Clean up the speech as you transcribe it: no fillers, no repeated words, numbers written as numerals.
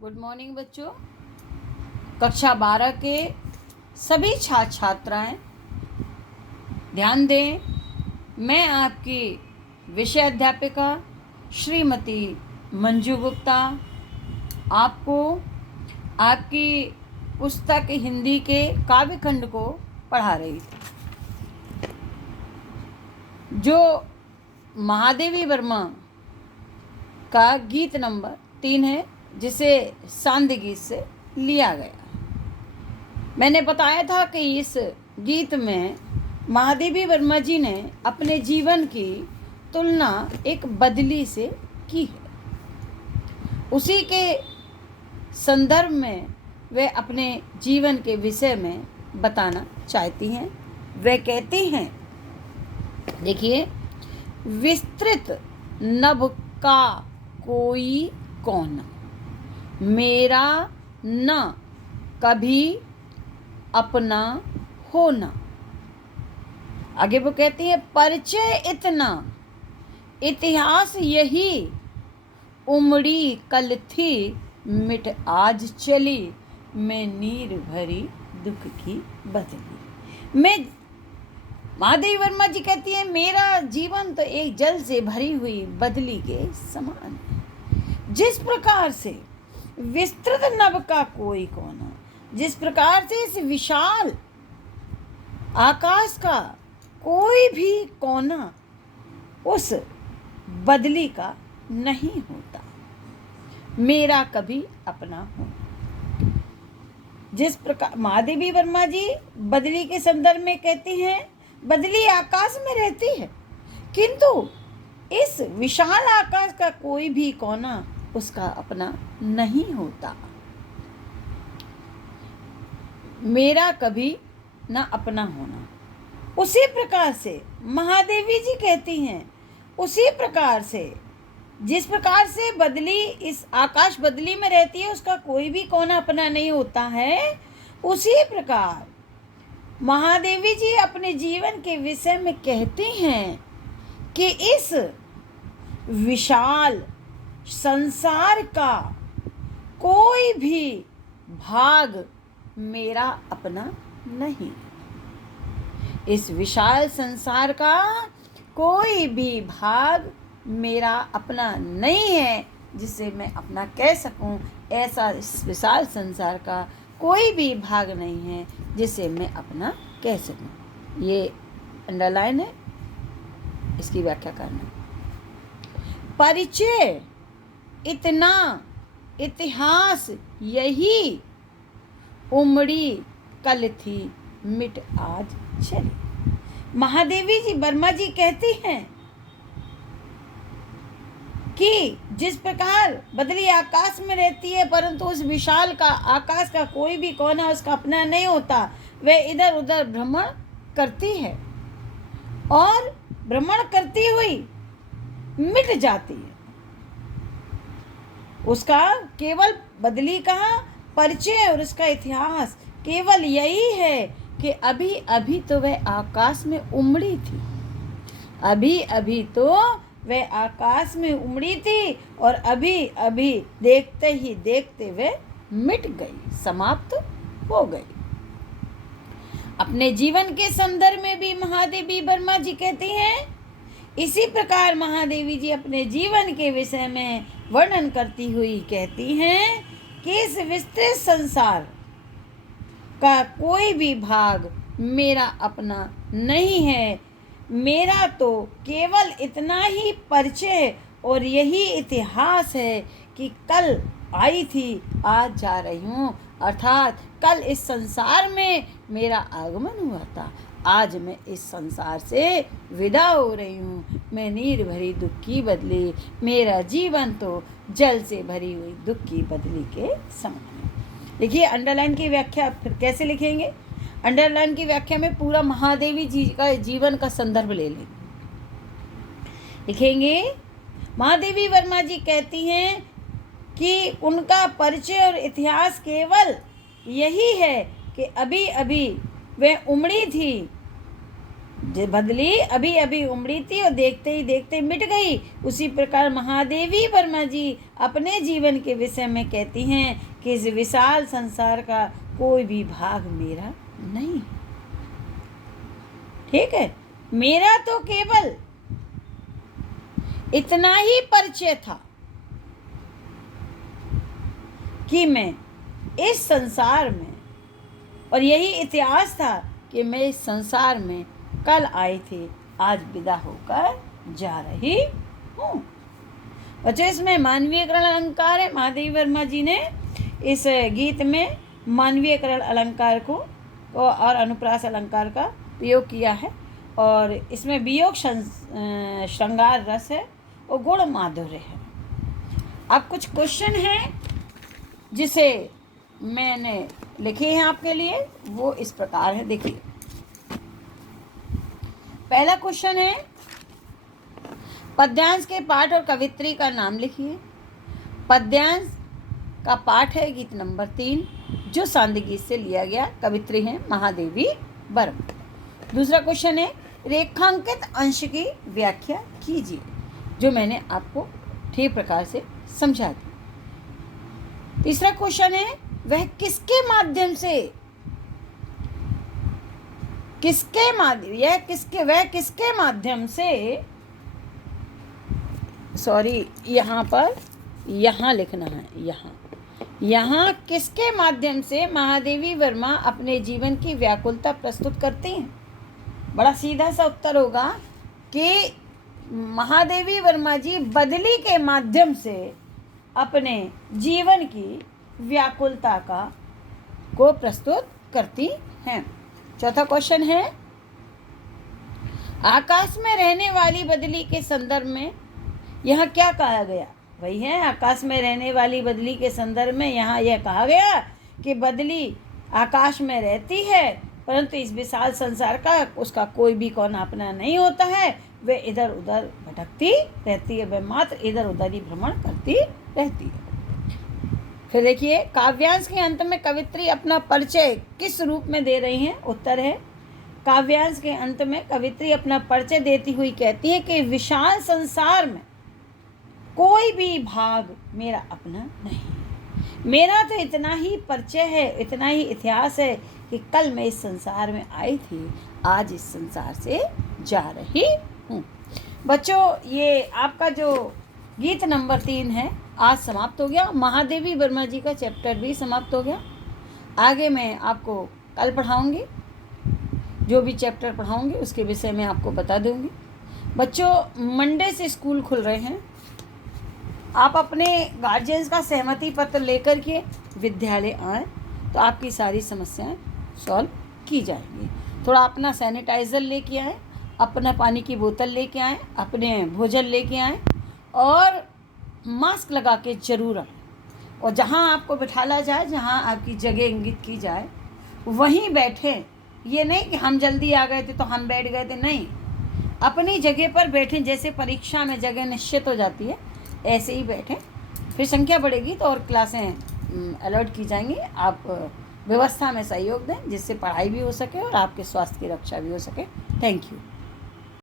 Good morning बच्चों। कक्षा 12 के सभी छात्र छात्राएं ध्यान दें। मैं आपकी विषय अध्यापिका श्रीमती मंजू गुप्ता आपको आपकी पुस्तक हिंदी के काव्य खंड को पढ़ा रही थी, जो महादेवी वर्मा का गीत नंबर 3 है, जिसे सांध्य गीत से लिया गया। मैंने बताया था कि इस गीत में महादेवी वर्मा जी ने अपने जीवन की तुलना एक बदली से की है। उसी के संदर्भ में वे अपने जीवन के विषय में बताना चाहती हैं। वे कहती हैं, देखिए, विस्तृत नभ का कोई कौन, मेरा न कभी अपना होना। आगे वो कहती है, परिचय इतना, इतिहास यही, उमड़ी कल थी, मिट आज चली, मैं नीर भरी दुख की बदली। मैं महादेवी वर्मा जी कहती है, मेरा जीवन तो एक जल से भरी हुई बदली के समान है। जिस प्रकार से विस्तृत नभ का कोई कोना, जिस प्रकार से इस विशाल आकाश का कोई भी कोना उस बदली का नहीं होता, मेरा कभी अपना होना। जिस प्रकार महादेवी वर्मा जी बदली के संदर्भ में कहती हैं, बदली आकाश में रहती है, किंतु इस विशाल आकाश का कोई भी कोना उसका अपना नहीं होता, मेरा कभी न अपना होना। उसी प्रकार से महादेवी जी कहती हैं, उसी प्रकार से जिस प्रकार से बदली इस आकाश बदली में रहती है, उसका कोई भी कोना अपना नहीं होता है, उसी प्रकार महादेवी जी अपने जीवन के विषय में कहती हैं कि इस विशाल संसार का कोई भी भाग मेरा अपना नहीं। इस विशाल संसार का कोई भी भाग मेरा अपना नहीं है, जिसे मैं अपना कह सकूं। ऐसा इस विशाल संसार का कोई भी भाग नहीं है जिसे मैं अपना कह सकूं। ये अंडरलाइन है, इसकी व्याख्या करना। परिचय इतना, इतिहास यही, उमड़ी कल थी, मिट आज चली। महादेवी जी वर्मा जी कहती हैं कि जिस प्रकार बदली आकाश में रहती है, परंतु उस विशाल का आकाश का कोई भी कोना उसका अपना नहीं होता, वह इधर उधर भ्रमण करती है और भ्रमण करती हुई मिट जाती है। उसका केवल बदली का परिचय और उसका इतिहास केवल यही है कि अभी अभी तो वह आकाश में उमड़ी थी, अभी अभी तो वह आकाश में उमड़ी थी और अभी अभी देखते ही देखते वह मिट गई, समाप्त हो गई। अपने जीवन के संदर्भ में भी महादेवी वर्मा जी कहती हैं, इसी प्रकार महादेवी जी अपने जीवन के विषय में वर्णन करती हुई कहती हैं कि इस विस्तृत संसार का कोई भी भाग मेरा अपना नहीं है, मेरा तो केवल इतना ही परिचय और यही इतिहास है कि कल आई थी, आज जा रही हूँ, अर्थात कल इस संसार में मेरा आगमन हुआ था, आज मैं इस संसार से विदा हो रही हूँ। मैं नीर भरी दुख की बदली, मेरा जीवन तो जल से भरी हुई दुख की बदली के समान है। देखिए, अंडरलाइन की व्याख्या फिर कैसे लिखेंगे। अंडरलाइन की व्याख्या में पूरा महादेवी जी का जीवन का संदर्भ ले लेंगे। लिखेंगे, महादेवी वर्मा जी कहती हैं कि उनका परिचय और इतिहास केवल यही है कि अभी अभी वह उमड़ी थी, बदली अभी अभी उमड़ी थी और देखते ही देखते मिट गई, उसी प्रकार महादेवी वर्मा जी अपने जीवन के विषय में कहती हैं कि इस विशाल संसार का कोई भी भाग मेरा नहीं। ठीक है, मेरा तो केवल इतना ही परिचय था कि मैं इस संसार में, और यही इतिहास था कि मैं इस संसार में कल आई थी, आज विदा होकर जा रही हूँ। बच्चों, इसमें मानवीयकरण अलंकार है। महादेवी वर्मा जी ने इस गीत में मानवीयकरण अलंकार को और अनुप्रास अलंकार का प्रयोग किया है, और इसमें वियोग श्रृंगार रस है और गुण माधुर्य है। अब कुछ क्वेश्चन हैं जिसे मैंने लिखे हैं आपके लिए, वो इस प्रकार है। देखिए, पहला क्वेश्चन है, पद्यांश के पाठ और कवित्री का नाम लिखिए। पद्यांश का पाठ है गीत नंबर 3, जो सांध्य गीत से लिया गया। कवित्री है महादेवी वर्मा। दूसरा क्वेश्चन है, रेखांकित अंश की व्याख्या कीजिए, जो मैंने आपको ठीक प्रकार से समझा दी। तीसरा क्वेश्चन है, वह किसके माध्यम से, वह किसके माध्यम से, सॉरी यहाँ पर यहाँ लिखना है, यहाँ किसके माध्यम से महादेवी वर्मा अपने जीवन की व्याकुलता प्रस्तुत करती हैं। बड़ा सीधा सा उत्तर होगा कि महादेवी वर्मा जी बदली के माध्यम से अपने जीवन की व्याकुलता को प्रस्तुत करती हैं। चौथा क्वेश्चन है, आकाश में रहने वाली बदली के संदर्भ में यहाँ क्या कहा गया। वही है, आकाश में रहने वाली बदली के संदर्भ में यहाँ यह कहा गया कि बदली आकाश में रहती है, परंतु इस विशाल संसार का उसका कोई भी कोना अपना नहीं होता है। वे इधर उधर भटकती रहती है, वे मात्र इधर उधर ही भ्रमण करती रहती है। फिर देखिए, काव्यांश के अंत में कवित्री अपना परिचय किस रूप में दे रही हैं। उत्तर है, काव्यांश के अंत में कवित्री अपना परिचय देती हुई कहती है कि विशाल संसार में कोई भी भाग मेरा अपना नहीं, मेरा तो इतना ही परिचय है, इतना ही इतिहास है कि कल मैं इस संसार में आई थी, आज इस संसार से जा रही हूँ। बच्चों, ये आपका जो गीत नंबर 3 है आज समाप्त हो गया। महादेवी वर्मा जी का चैप्टर भी समाप्त हो गया। आगे मैं आपको कल पढ़ाऊँगी, जो भी चैप्टर पढ़ाऊँगी उसके विषय में आपको बता दूँगी। बच्चों, मंडे से स्कूल खुल रहे हैं। आप अपने गार्जियंस का सहमति पत्र लेकर के विद्यालय आएँ तो आपकी सारी समस्याएं सॉल्व की जाएंगी। थोड़ा अपना सैनिटाइज़र लेके आएँ, अपना पानी की बोतल लेके आएँ, अपने भोजन लेके आएँ और मास्क लगा के ज़रूर आएँ। और जहाँ आपको बिठाला जाए, जहाँ आपकी जगह इंगित की जाए, वहीं बैठें। ये नहीं कि हम जल्दी आ गए थे तो हम बैठ गए थे, नहीं, अपनी जगह पर बैठें। जैसे परीक्षा में जगह निश्चित हो जाती है, ऐसे ही बैठें। फिर संख्या बढ़ेगी तो और क्लासें अलर्ट की जाएंगी। आप व्यवस्था में सहयोग दें, जिससे पढ़ाई भी हो सके और आपके स्वास्थ्य की रक्षा भी हो सके। Thank you.